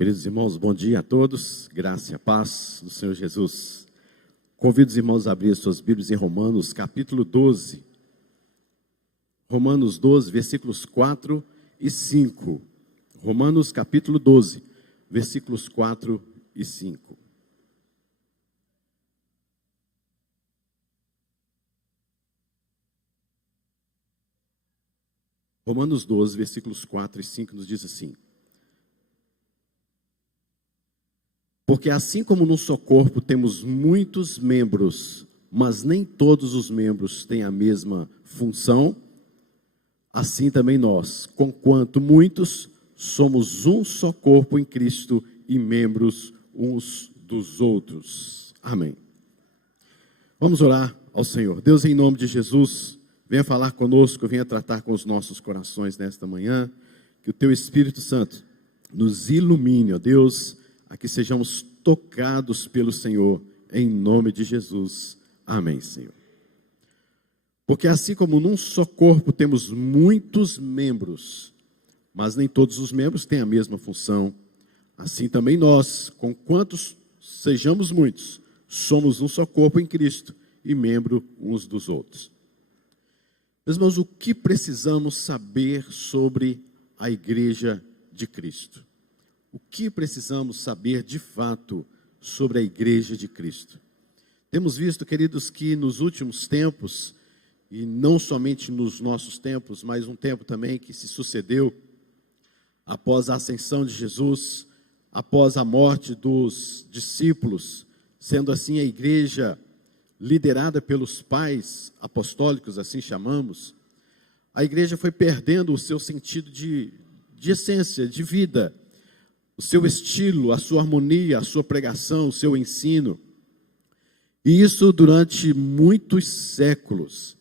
Queridos irmãos, bom dia a todos, graça e a paz do Senhor Jesus. Convido os irmãos a abrir suas Bíblias em Romanos, capítulo 12. Romanos 12, versículos 4 e 5. Romanos, capítulo 12, versículos 4 e 5. Romanos 12, versículos 4 e 5 nos diz assim: Porque assim como num só corpo temos muitos membros, mas nem todos os membros têm a mesma função, assim também nós, conquanto muitos, somos um só corpo em Cristo e membros uns dos outros. Amém. Vamos orar ao Senhor. Deus, em nome de Jesus, venha falar conosco, venha tratar com os nossos corações nesta manhã, que o Teu Espírito Santo nos ilumine, ó Deus, a que sejamos tocados pelo Senhor, em nome de Jesus. Amém, Senhor. Porque assim como num só corpo temos muitos membros, mas nem todos os membros têm a mesma função, assim também nós, com quantos sejamos muitos, somos um só corpo em Cristo e membro uns dos outros. Meus irmãos, o que precisamos saber sobre a Igreja de Cristo? O que precisamos saber de fato sobre a Igreja de Cristo? Temos visto, queridos, que nos últimos tempos, e não somente nos nossos tempos, mas um tempo também que se sucedeu após a ascensão de Jesus, após a morte dos discípulos, sendo assim a Igreja liderada pelos pais apostólicos, assim chamamos, a Igreja foi perdendo o seu sentido de essência, de vida, o seu estilo, a sua harmonia, a sua pregação, o seu ensino. E isso durante muitos séculos.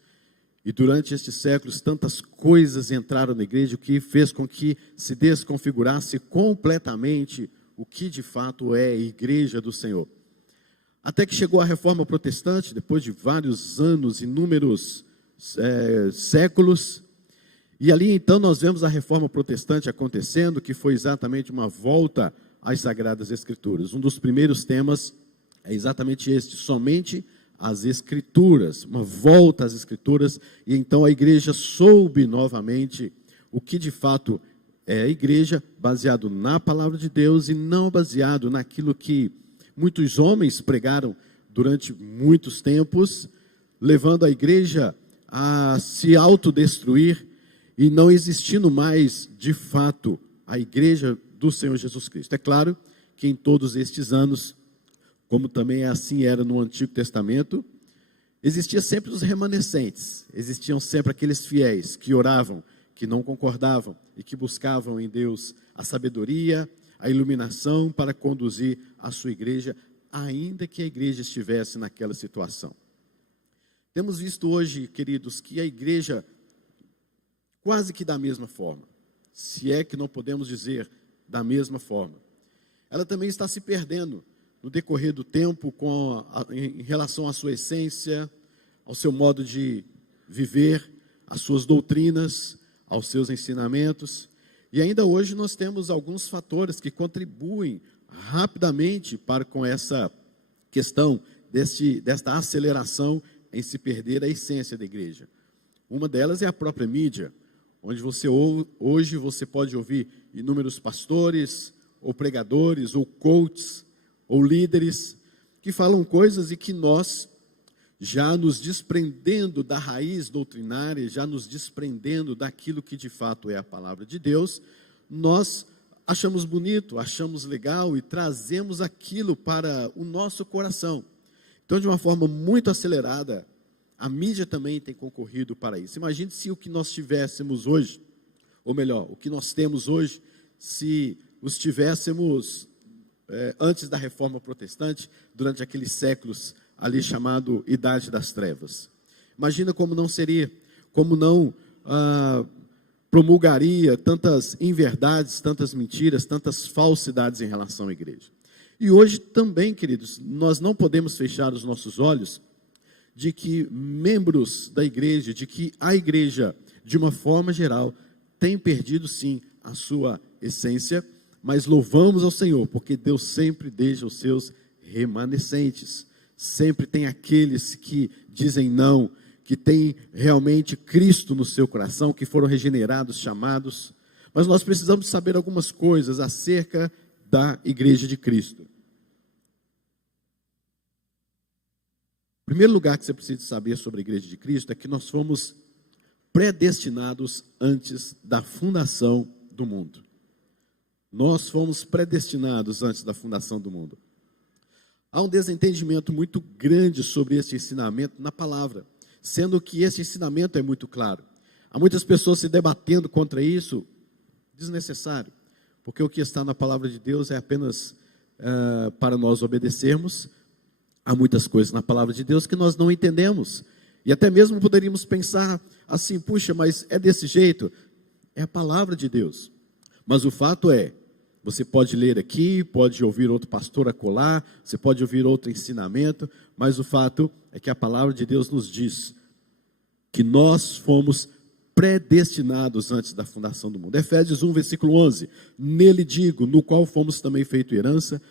E durante estes séculos, tantas coisas entraram na igreja, o que fez com que se desconfigurasse completamente o que de fato é a Igreja do Senhor. Até que chegou a Reforma Protestante, depois de vários anos, inúmeros séculos. E ali então nós vemos a Reforma Protestante acontecendo, que foi exatamente uma volta às Sagradas Escrituras. Um dos primeiros temas é exatamente este, somente as Escrituras, uma volta às Escrituras, e então a igreja soube novamente o que de fato é a igreja, baseado na Palavra de Deus e não baseado naquilo que muitos homens pregaram durante muitos tempos, levando a igreja a se autodestruir, e não existindo mais, de fato, a Igreja do Senhor Jesus Cristo. É claro que em todos estes anos, como também assim era no Antigo Testamento, existiam sempre os remanescentes, existiam sempre aqueles fiéis que oravam, que não concordavam e que buscavam em Deus a sabedoria, a iluminação para conduzir a sua igreja, ainda que a igreja estivesse naquela situação. Temos visto hoje, queridos, que a igreja quase que da mesma forma, se é que não podemos dizer da mesma forma, ela também está se perdendo no decorrer do tempo em relação à sua essência, ao seu modo de viver, às suas doutrinas, aos seus ensinamentos. E ainda hoje nós temos alguns fatores que contribuem rapidamente para com essa questão desta aceleração em se perder a essência da igreja. Uma delas é a própria mídia, onde hoje você pode ouvir inúmeros pastores, ou pregadores, ou coaches, ou líderes, que falam coisas e que nós, já nos desprendendo da raiz doutrinária, já nos desprendendo daquilo que de fato é a palavra de Deus, nós achamos bonito, achamos legal e trazemos aquilo para o nosso coração. Então, de uma forma muito acelerada, a mídia também tem concorrido para isso. Imagine se o que nós tivéssemos hoje, ou melhor, o que nós temos hoje, se os tivéssemos antes da Reforma Protestante, durante aqueles séculos ali chamado Idade das Trevas. Imagina como não seria, como não promulgaria tantas inverdades, tantas mentiras, tantas falsidades em relação à igreja. E hoje também, queridos, nós não podemos fechar os nossos olhos de que membros da igreja, de que a igreja, de uma forma geral, tem perdido sim a sua essência, mas louvamos ao Senhor, porque Deus sempre deixa os seus remanescentes. Sempre tem aqueles que dizem não, que têm realmente Cristo no seu coração, que foram regenerados, chamados. Mas nós precisamos saber algumas coisas acerca da igreja de Cristo. O primeiro lugar que você precisa saber sobre a igreja de Cristo é que nós fomos predestinados antes da fundação do mundo. Nós fomos predestinados antes da fundação do mundo. Há um desentendimento muito grande sobre esse ensinamento na palavra, sendo que esse ensinamento é muito claro. Há muitas pessoas se debatendo contra isso, desnecessário, porque o que está na palavra de Deus é apenas para nós obedecermos. Há muitas coisas na palavra de Deus que nós não entendemos, e até mesmo poderíamos pensar assim, puxa, mas é desse jeito? É a palavra de Deus. Mas o fato é, você pode ler aqui, pode ouvir outro pastor acolá, você pode ouvir outro ensinamento, mas o fato é que a palavra de Deus nos diz que nós fomos predestinados antes da fundação do mundo. Efésios 1, versículo 11, nele digo, no qual fomos também feito herança,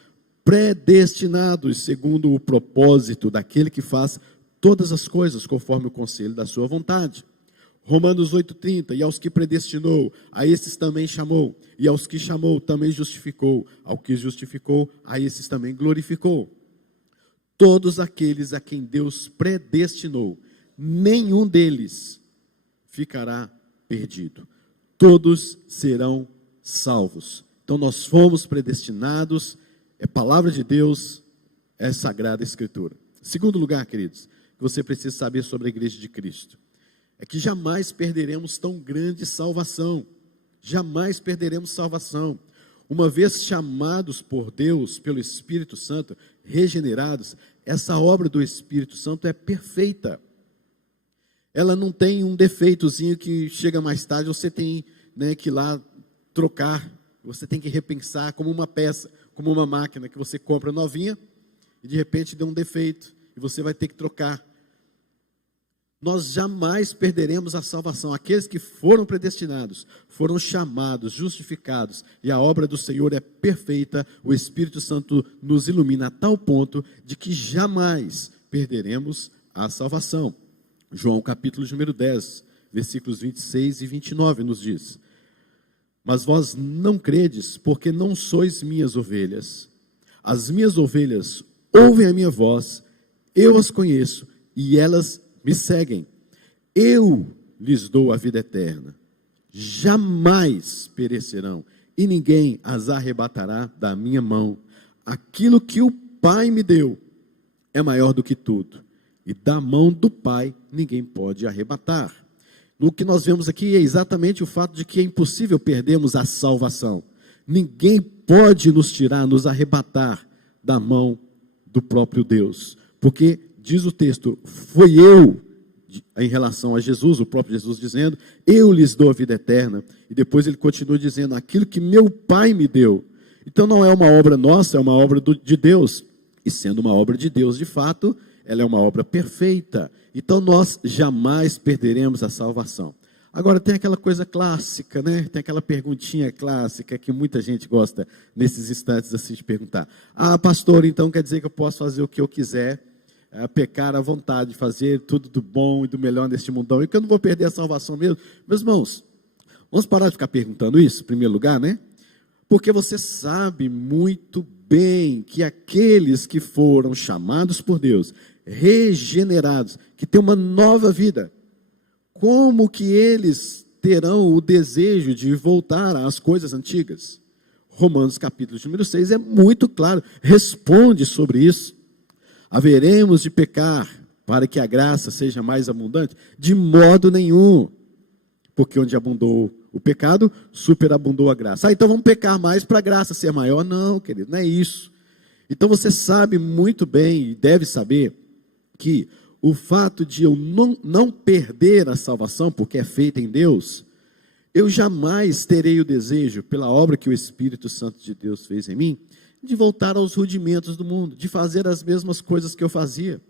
predestinados segundo o propósito daquele que faz todas as coisas conforme o conselho da sua vontade. Romanos 8,30, e aos que predestinou, a esses também chamou, e aos que chamou também justificou, ao que justificou, a esses também glorificou. Todos aqueles a quem Deus predestinou, nenhum deles ficará perdido. Todos serão salvos. Então nós fomos predestinados, é palavra de Deus, é Sagrada Escritura. Segundo lugar, queridos, que você precisa saber sobre a igreja de Cristo, é que jamais perderemos tão grande salvação. Jamais perderemos salvação. Uma vez chamados por Deus, pelo Espírito Santo, regenerados, essa obra do Espírito Santo é perfeita. Ela não tem um defeitozinho que chega mais tarde, você tem, que ir lá trocar, você tem que repensar como uma peça, como uma máquina que você compra novinha, e de repente deu um defeito, e você vai ter que trocar. Nós jamais perderemos a salvação. Aqueles que foram predestinados, foram chamados, justificados, e a obra do Senhor é perfeita, o Espírito Santo nos ilumina a tal ponto de que jamais perderemos a salvação. João capítulo número 10, versículos 26 e 29 nos diz: mas vós não credes, porque não sois minhas ovelhas. As minhas ovelhas ouvem a minha voz, eu as conheço, e elas me seguem. Eu lhes dou a vida eterna, jamais perecerão, e ninguém as arrebatará da minha mão. Aquilo que o Pai me deu é maior do que tudo, e da mão do Pai ninguém pode arrebatar. O que nós vemos aqui é exatamente o fato de que é impossível perdermos a salvação. Ninguém pode nos tirar, nos arrebatar da mão do próprio Deus, porque diz o texto, foi eu, em relação a Jesus, o próprio Jesus dizendo, eu lhes dou a vida eterna, e depois ele continua dizendo, aquilo que meu Pai me deu. Então não é uma obra nossa, é uma obra de Deus, e sendo uma obra de Deus de fato, ela é uma obra perfeita, então nós jamais perderemos a salvação. Agora tem aquela coisa clássica, tem aquela perguntinha clássica que muita gente gosta nesses instantes assim de perguntar, pastor, então quer dizer que eu posso fazer o que eu quiser, pecar à vontade, fazer tudo do bom e do melhor neste mundão, e que eu não vou perder a salvação mesmo? Meus irmãos, vamos parar de ficar perguntando isso, em primeiro lugar, porque você sabe muito bem que aqueles que foram chamados por Deus, regenerados, que têm uma nova vida, como que eles terão o desejo de voltar às coisas antigas? Romanos capítulo número 6 é muito claro, responde sobre isso. Haveremos de pecar para que a graça seja mais abundante? De modo nenhum, porque onde abundou o pecado, superabundou a graça. Então vamos pecar mais para a graça ser maior? Não, querido, não é isso. Então você sabe muito bem, e deve saber, que o fato de eu não perder a salvação, porque é feita em Deus, eu jamais terei o desejo, pela obra que o Espírito Santo de Deus fez em mim, de voltar aos rudimentos do mundo, de fazer as mesmas coisas que eu fazia,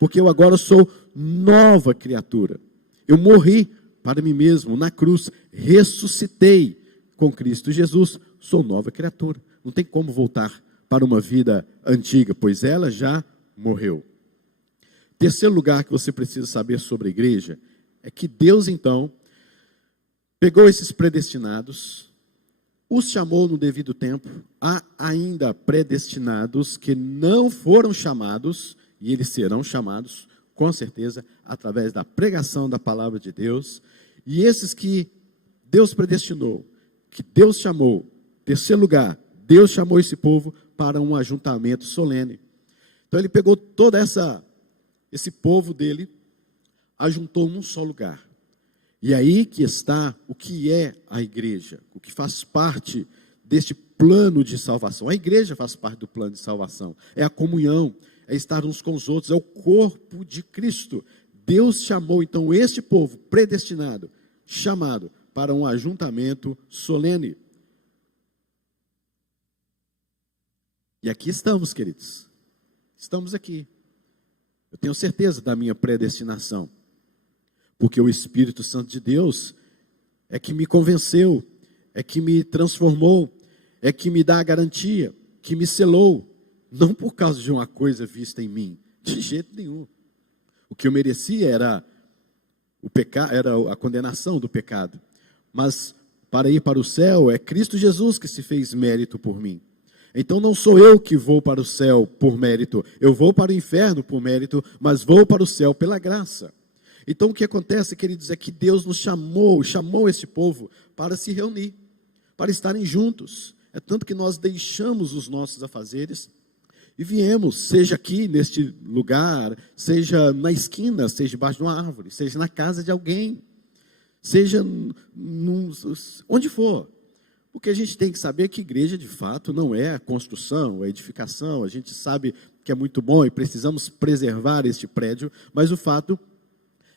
porque eu agora sou nova criatura. Eu morri para mim mesmo na cruz, ressuscitei com Cristo Jesus, sou nova criatura. Não tem como voltar para uma vida antiga, pois ela já morreu. Terceiro lugar que você precisa saber sobre a igreja é que Deus, então, pegou esses predestinados, os chamou no devido tempo. Há ainda predestinados que não foram chamados, e eles serão chamados, com certeza, através da pregação da palavra de Deus. E esses que Deus predestinou, que Deus chamou, terceiro lugar, Deus chamou esse povo para um ajuntamento solene. Então ele pegou todo esse povo dele, ajuntou num só lugar. E aí que está o que é a igreja, o que faz parte deste plano de salvação. A igreja faz parte do plano de salvação, é a comunhão, é estar uns com os outros, é o corpo de Cristo. Deus chamou então este povo predestinado, chamado para um ajuntamento solene. E aqui estamos, queridos, estamos aqui. Eu tenho certeza da minha predestinação, porque o Espírito Santo de Deus é que me convenceu, é que me transformou, é que me dá a garantia, que me selou, não por causa de uma coisa vista em mim, de jeito nenhum. O que eu merecia era era a condenação do pecado, mas para ir para o céu é Cristo Jesus que se fez mérito por mim. Então não sou eu que vou para o céu por mérito, eu vou para o inferno por mérito, mas vou para o céu pela graça. Então o que acontece, queridos, é que Deus nos chamou esse povo para se reunir, para estarem juntos. É tanto que nós deixamos os nossos afazeres e viemos, seja aqui neste lugar, seja na esquina, seja debaixo de uma árvore, seja na casa de alguém, seja onde for. Porque a gente tem que saber que igreja, de fato, não é a construção, a edificação. A gente sabe que é muito bom e precisamos preservar este prédio, mas o fato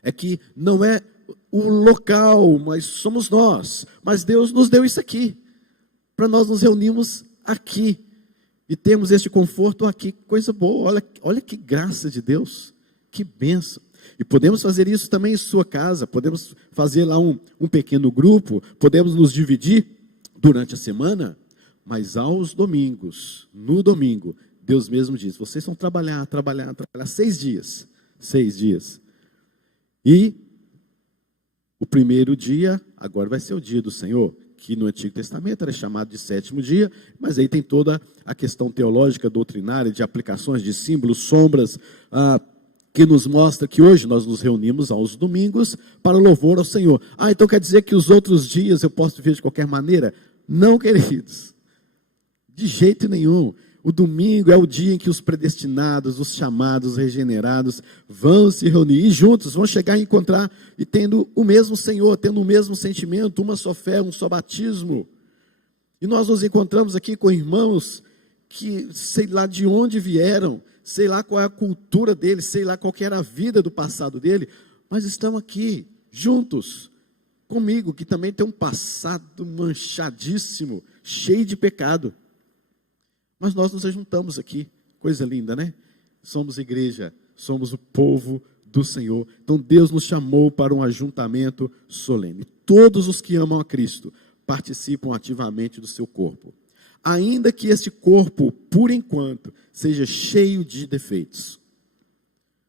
é que não é o local, mas somos nós. Mas Deus nos deu isso aqui, para nós nos reunirmos aqui e termos este conforto aqui. Coisa boa, olha que graça de Deus, que bênção. E podemos fazer isso também em sua casa, podemos fazer lá um pequeno grupo, podemos nos dividir durante a semana, mas aos domingos, no domingo, Deus mesmo diz, vocês vão trabalhar 6 dias, 6 dias. E o primeiro dia, agora vai ser o dia do Senhor, que no Antigo Testamento era chamado de 7º dia, mas aí tem toda a questão teológica, doutrinária, de aplicações de símbolos, sombras, que nos mostra que hoje nós nos reunimos aos domingos para louvor ao Senhor. Então quer dizer que os outros dias eu posso viver de qualquer maneira? Não, queridos, de jeito nenhum. O domingo é o dia em que os predestinados, os chamados, os regenerados vão se reunir e juntos vão chegar a encontrar e tendo o mesmo Senhor, tendo o mesmo sentimento, uma só fé, um só batismo. E nós nos encontramos aqui com irmãos que sei lá de onde vieram, sei lá qual é a cultura deles, sei lá qual que era a vida do passado dele, mas estão aqui juntos comigo, que também tem um passado manchadíssimo, cheio de pecado. Mas nós nos ajuntamos aqui, coisa linda, né? Somos igreja, somos o povo do Senhor. Então Deus nos chamou para um ajuntamento solene. Todos os que amam a Cristo participam ativamente do seu corpo. Ainda que este corpo, por enquanto, seja cheio de defeitos.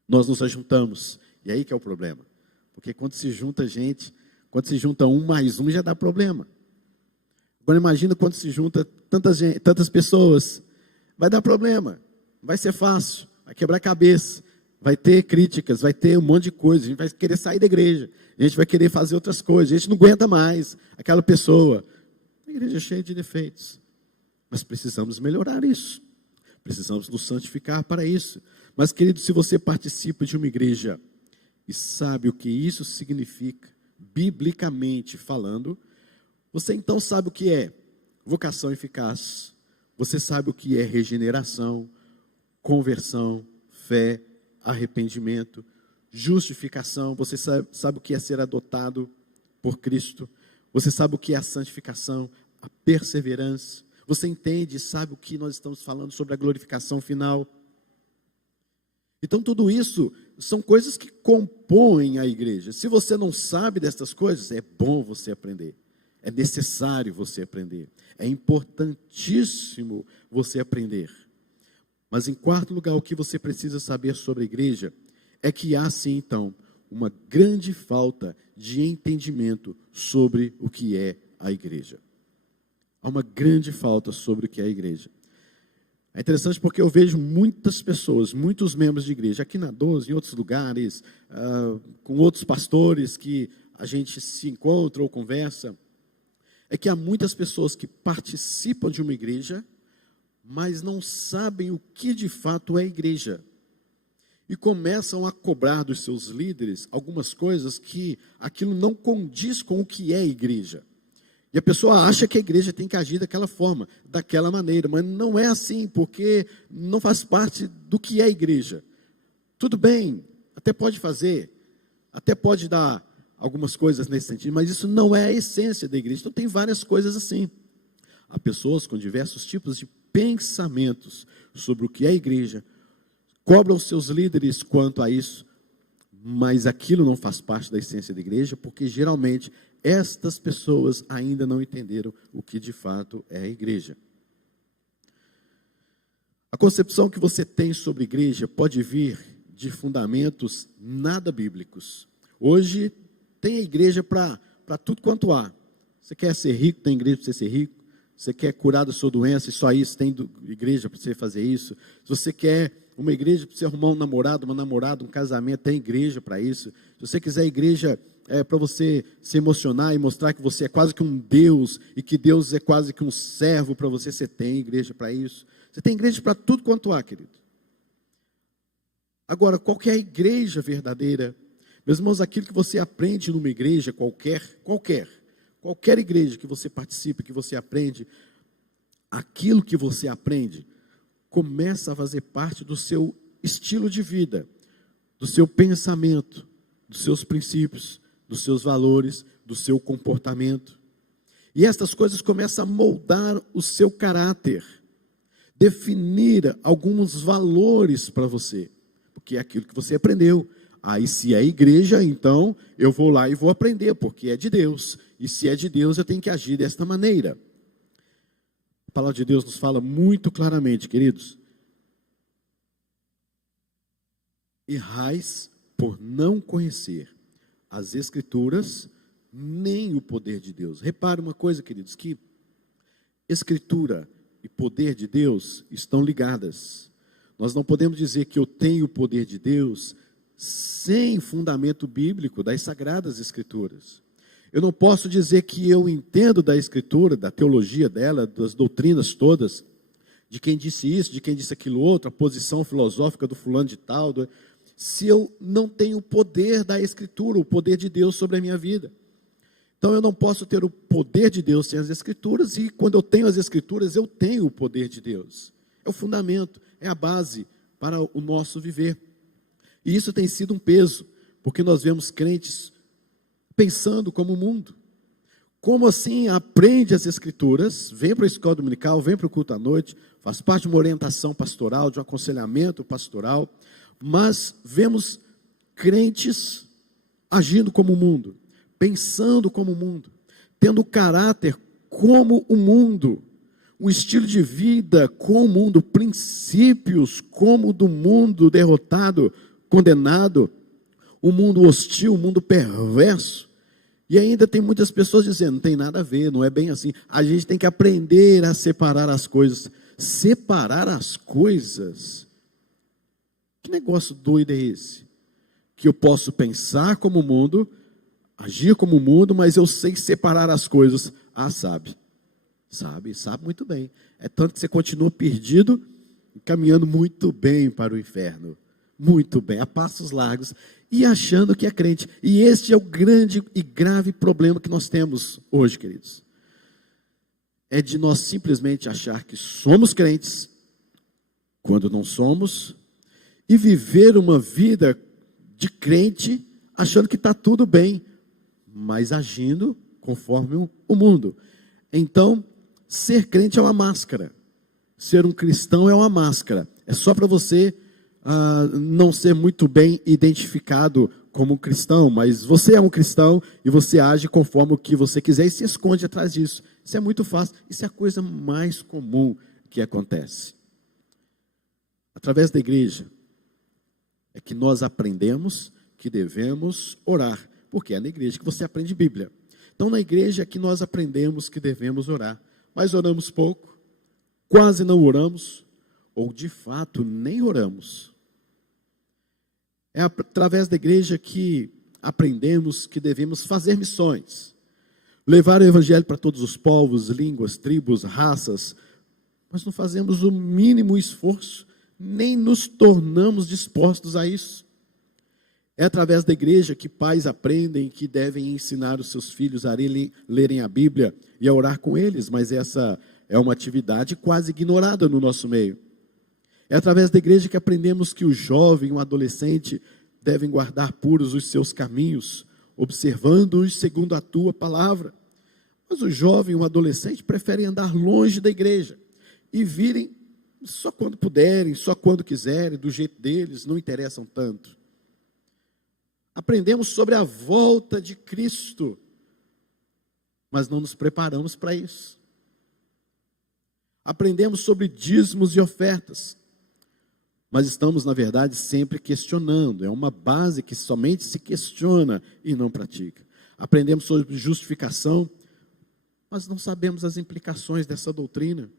Nós nos ajuntamos, e aí que é o problema. Porque quando se junta gente, quando se junta 1 mais 1 já dá problema. Agora imagina quando se junta tantas pessoas, vai dar problema, vai ser fácil, vai quebrar a cabeça, vai ter críticas, vai ter um monte de coisa, a gente vai querer sair da igreja, a gente vai querer fazer outras coisas, a gente não aguenta mais aquela pessoa. A igreja é cheia de defeitos, mas precisamos melhorar isso, precisamos nos santificar para isso. Mas querido, se você participa de uma igreja e sabe o que isso significa, biblicamente falando, você então sabe o que é vocação eficaz, você sabe o que é regeneração, conversão, fé, arrependimento, justificação, você sabe o que é ser adotado por Cristo, você sabe o que é a santificação, a perseverança, você entende e sabe o que nós estamos falando sobre a glorificação final. Então tudo isso são coisas que compõem a igreja. Se você não sabe dessas coisas, é bom você aprender. É necessário você aprender. É importantíssimo você aprender. Mas em quarto lugar, o que você precisa saber sobre a igreja é que há sim, então, uma grande falta de entendimento sobre o que é a igreja. Há uma grande falta sobre o que é a igreja. É interessante porque eu vejo muitas pessoas, muitos membros de igreja, aqui na 12, em outros lugares, com outros pastores que a gente se encontra ou conversa, é que há muitas pessoas que participam de uma igreja, mas não sabem o que de fato é a igreja. E começam a cobrar dos seus líderes algumas coisas que aquilo não condiz com o que é a igreja. E a pessoa acha que a igreja tem que agir daquela forma, daquela maneira, mas não é assim, porque não faz parte do que é a igreja. Tudo bem, até pode fazer, até pode dar algumas coisas nesse sentido, mas isso não é a essência da igreja. Então tem várias coisas assim. Há pessoas com diversos tipos de pensamentos sobre o que é a igreja, cobram seus líderes quanto a isso, mas aquilo não faz parte da essência da igreja, porque geralmente estas pessoas ainda não entenderam o que de fato é a igreja. A concepção que você tem sobre a igreja pode vir de fundamentos nada bíblicos. Hoje tem a igreja para tudo quanto há. Você quer ser rico, tem igreja para você ser rico. Você quer curar da sua doença, e só isso, tem igreja para você fazer isso. Se você quer uma igreja para você arrumar um namorado, uma namorada, um casamento, tem igreja para isso. Se você quiser igreja para você se emocionar e mostrar que você é quase que um Deus, e que Deus é quase que um servo para você, você tem igreja para isso. Você tem igreja para tudo quanto há, querido. Agora, qual que é a igreja verdadeira? Meus irmãos, aquilo que você aprende numa igreja qualquer igreja que você participe, que você aprende, aquilo que você aprende começa a fazer parte do seu estilo de vida, do seu pensamento, dos seus princípios, dos seus valores, do seu comportamento. E estas coisas começam a moldar o seu caráter, definir alguns valores para você, porque é aquilo que você aprendeu. Aí se é igreja, então eu vou lá e vou aprender, porque é de Deus. E se é de Deus, eu tenho que agir desta maneira. A palavra de Deus nos fala muito claramente, queridos. Errais por não conhecer as Escrituras, nem o poder de Deus. Repare uma coisa, queridos, que Escritura e poder de Deus estão ligadas. Nós não podemos dizer que eu tenho o poder de Deus sem fundamento bíblico das Sagradas Escrituras. Eu não posso dizer que eu entendo da Escritura, da teologia dela, das doutrinas todas, de quem disse isso, de quem disse aquilo outro, a posição filosófica do fulano de tal, se eu não tenho o poder da Escritura, o poder de Deus sobre a minha vida. Então eu não posso ter o poder de Deus sem as Escrituras, e quando eu tenho as Escrituras, eu tenho o poder de Deus. É o fundamento, é a base para o nosso viver. E isso tem sido um peso, porque nós vemos crentes pensando como o mundo. Como assim aprende as Escrituras, vem para a escola dominical, vem para o culto à noite, faz parte de uma orientação pastoral, de um aconselhamento pastoral, mas vemos crentes agindo como o mundo, pensando como o mundo, tendo caráter como o mundo, um estilo de vida como o mundo, princípios como o do mundo derrotado, condenado, um mundo hostil, um mundo perverso. E ainda tem muitas pessoas dizendo, não tem nada a ver, não é bem assim. A gente tem que aprender a separar as coisas. Separar as coisas? Que negócio doido é esse? Que eu posso pensar como o mundo, agir como o mundo, mas eu sei separar as coisas. Ah, sabe muito bem. É tanto que você continua perdido e caminhando muito bem para o inferno. Muito bem, a passos largos, e achando que é crente. E este é o grande e grave problema que nós temos hoje, queridos. É de nós simplesmente achar que somos crentes, quando não somos, e viver uma vida de crente, achando que está tudo bem, mas agindo conforme o mundo. Então, ser crente é uma máscara. Ser um cristão é uma máscara. É só para você não ser muito bem identificado como um cristão, mas você é um cristão e você age conforme o que você quiser e se esconde atrás disso. Isso é muito fácil, isso é a coisa mais comum que acontece. Através da igreja é que nós aprendemos que devemos orar, porque é na igreja que você aprende Bíblia. Então na igreja é que nós aprendemos que devemos orar, mas oramos pouco, quase não oramos, ou de fato nem oramos. É através da igreja que aprendemos que devemos fazer missões, levar o evangelho para todos os povos, línguas, tribos, raças, mas não fazemos o mínimo esforço, nem nos tornamos dispostos a isso. É através da igreja que pais aprendem que devem ensinar os seus filhos a lerem a Bíblia e a orar com eles, mas essa é uma atividade quase ignorada no nosso meio. É através da igreja que aprendemos que o jovem e o adolescente devem guardar puros os seus caminhos, observando-os segundo a tua palavra. Mas o jovem e o adolescente preferem andar longe da igreja e virem só quando puderem, só quando quiserem, do jeito deles, não interessam tanto. Aprendemos sobre a volta de Cristo, mas não nos preparamos para isso. Aprendemos sobre dízimos e ofertas, mas estamos, na verdade, sempre questionando. É uma base que somente se questiona e não pratica. Aprendemos sobre justificação, mas não sabemos as implicações dessa doutrina,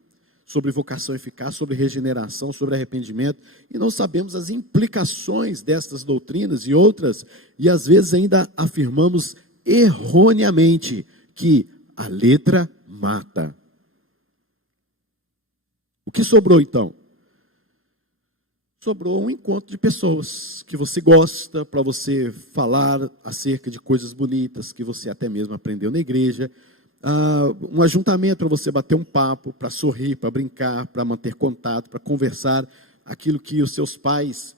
sobre vocação eficaz, sobre regeneração, sobre arrependimento, e não sabemos as implicações dessas doutrinas e outras, e às vezes ainda afirmamos erroneamente que a letra mata. O que sobrou então? Sobrou um encontro de pessoas que você gosta, para você falar acerca de coisas bonitas, que você até mesmo aprendeu na igreja, um ajuntamento para você bater um papo, para sorrir, para brincar, para manter contato, para conversar, aquilo que os seus pais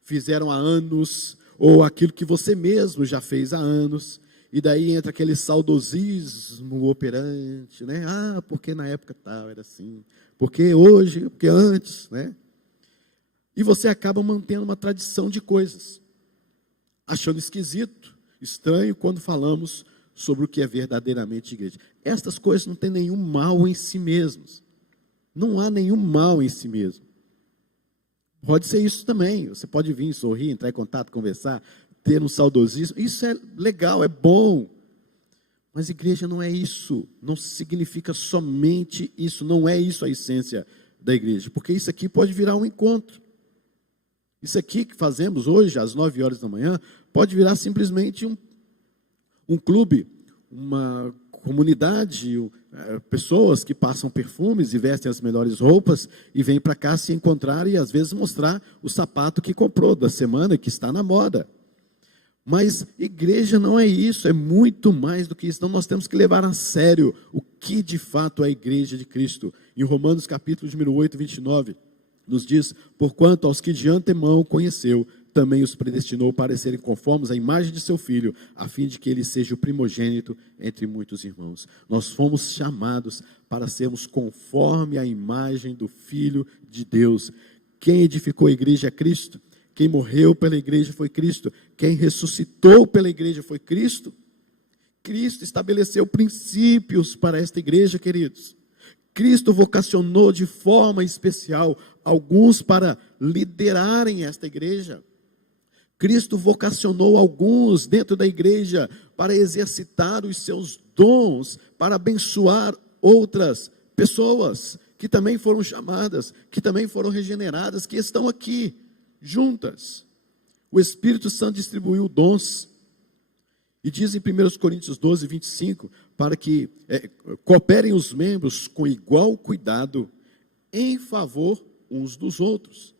fizeram há anos, ou aquilo que você mesmo já fez há anos, e daí entra aquele saudosismo operante, né? Porque na época tal era assim, porque hoje, porque antes, né? E você acaba mantendo uma tradição de coisas, achando esquisito, estranho, quando falamos sobre o que é verdadeiramente igreja. Estas coisas não têm nenhum mal em si mesmas. Não há nenhum mal em si mesmo. Pode ser isso também. Você pode vir, sorrir, entrar em contato, conversar, ter um saudosismo. Isso é legal, é bom. Mas igreja não é isso. Não significa somente isso. Não é isso a essência da igreja. Porque isso aqui pode virar um encontro. Isso aqui que fazemos hoje, às 9 horas da manhã, pode virar simplesmente um clube, uma comunidade, pessoas que passam perfumes e vestem as melhores roupas e vêm para cá se encontrar e às vezes mostrar o sapato que comprou da semana, que está na moda. Mas igreja não é isso, é muito mais do que isso. Então nós temos que levar a sério o que de fato é a igreja de Cristo. Em Romanos capítulo número 8, 29, nos diz: porquanto aos que de antemão conheceu, também os predestinou para serem conformes à imagem de seu Filho, a fim de que ele seja o primogênito entre muitos irmãos. Nós fomos chamados para sermos conforme à imagem do Filho de Deus. Quem edificou a igreja é Cristo. Quem morreu pela igreja foi Cristo. Quem ressuscitou pela igreja foi Cristo. Cristo estabeleceu princípios para esta igreja, queridos. Cristo vocacionou de forma especial alguns para liderarem esta igreja. Cristo vocacionou alguns dentro da igreja para exercitar os seus dons, para abençoar outras pessoas que também foram chamadas, que também foram regeneradas, que estão aqui juntas. O Espírito Santo distribuiu dons. E diz em 1 Coríntios 12, 25, para que cooperem os membros com igual cuidado em favor uns dos outros.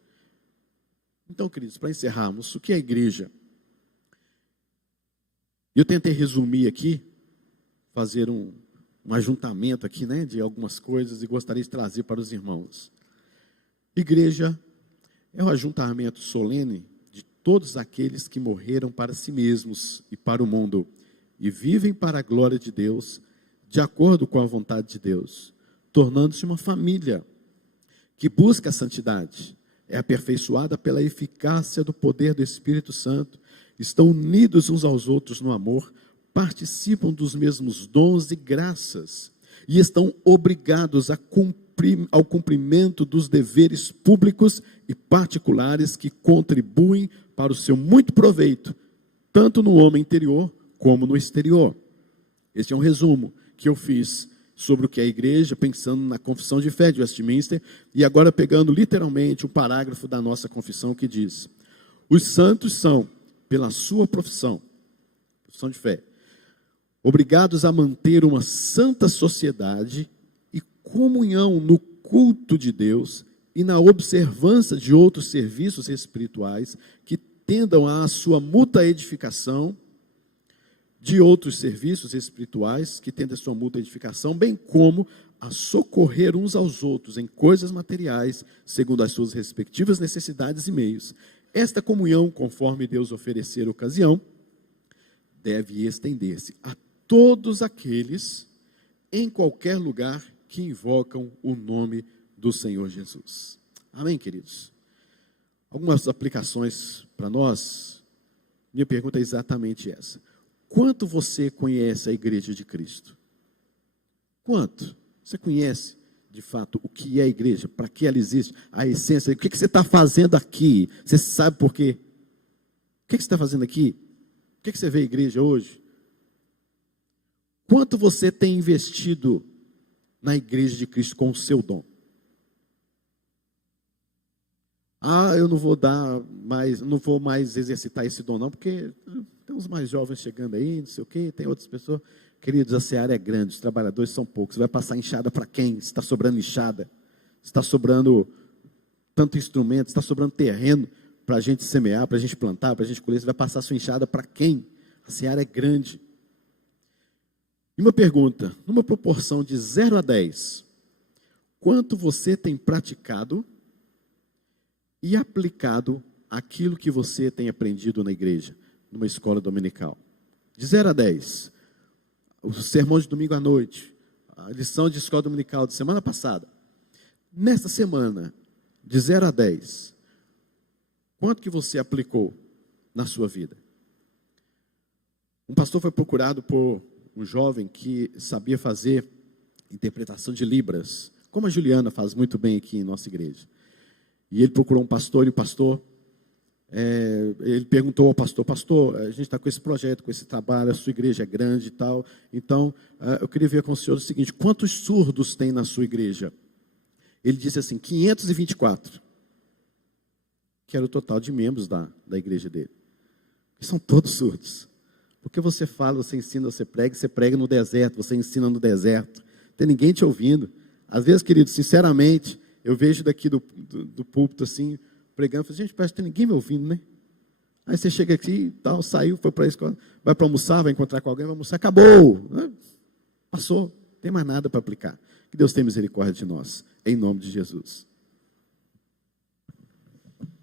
Então, queridos, para encerrarmos, o que é a igreja? Eu tentei resumir aqui, fazer um ajuntamento aqui, né, de algumas coisas e gostaria de trazer para os irmãos. Igreja é o ajuntamento solene de todos aqueles que morreram para si mesmos e para o mundo e vivem para a glória de Deus, de acordo com a vontade de Deus, tornando-se uma família que busca a santidade, é aperfeiçoada pela eficácia do poder do Espírito Santo, estão unidos uns aos outros no amor, participam dos mesmos dons e graças e estão obrigados ao cumprimento dos deveres públicos e particulares que contribuem para o seu muito proveito, tanto no homem interior como no exterior. Este é um resumo que eu fiz sobre o que é a igreja, pensando na confissão de fé de Westminster, e agora pegando literalmente o parágrafo da nossa confissão que diz: os santos são, pela sua profissão de fé, obrigados a manter uma santa sociedade e comunhão no culto de Deus e na observância de outros serviços espirituais que tendam à sua mútua edificação, de outros serviços espirituais que tendem à sua mútua edificação, bem como a socorrer uns aos outros em coisas materiais, segundo as suas respectivas necessidades e meios. Esta comunhão, conforme Deus oferecer ocasião, deve estender-se a todos aqueles, em qualquer lugar, que invocam o nome do Senhor Jesus. Amém, queridos? Algumas aplicações para nós. Minha pergunta é exatamente essa: quanto você conhece a igreja de Cristo? Quanto? Você conhece, de fato, o que é a igreja? Para que ela existe? A essência? O que você está fazendo aqui? Você sabe por quê? O que você está fazendo aqui? O que você vê a igreja hoje? Quanto você tem investido na igreja de Cristo com o seu dom? Eu não vou não vou mais exercitar esse dom não, porque tem uns mais jovens chegando aí, não sei o quê, tem outras pessoas. Queridos, a seara é grande, os trabalhadores são poucos. Você vai passar enxada para quem? Se está sobrando enxada, se está sobrando tanto instrumento, se está sobrando terreno para a gente semear, para a gente plantar, para a gente colher, você vai passar a sua enxada para quem? A seara é grande. E uma pergunta: numa proporção de 0 a 10, quanto você tem praticado e aplicado aquilo que você tem aprendido na igreja, numa escola dominical? De 0 a 10, o sermão de domingo à noite, a lição de escola dominical de semana passada. Nessa semana, de 0 a 10, quanto que você aplicou na sua vida? Um pastor foi procurado por um jovem que sabia fazer interpretação de Libras, como a Juliana faz muito bem aqui em nossa igreja. E ele procurou um pastor, e o pastor, ele perguntou ao pastor: pastor, a gente está com esse projeto, com esse trabalho, a sua igreja é grande e tal, então eu queria ver com o senhor o seguinte: quantos surdos tem na sua igreja? Ele disse assim: 524, que era o total de membros da igreja dele. E são todos surdos. Porque você fala, você ensina, você prega no deserto, você ensina no deserto, não tem ninguém te ouvindo. Às vezes, querido, sinceramente, eu vejo daqui do púlpito assim, pregando, falo, gente, parece que tem ninguém me ouvindo, né? Aí você chega aqui e tal, saiu, foi para a escola, vai para almoçar, vai encontrar com alguém, vai almoçar, acabou, passou, não tem mais nada para aplicar. Que Deus tenha misericórdia de nós, em nome de Jesus.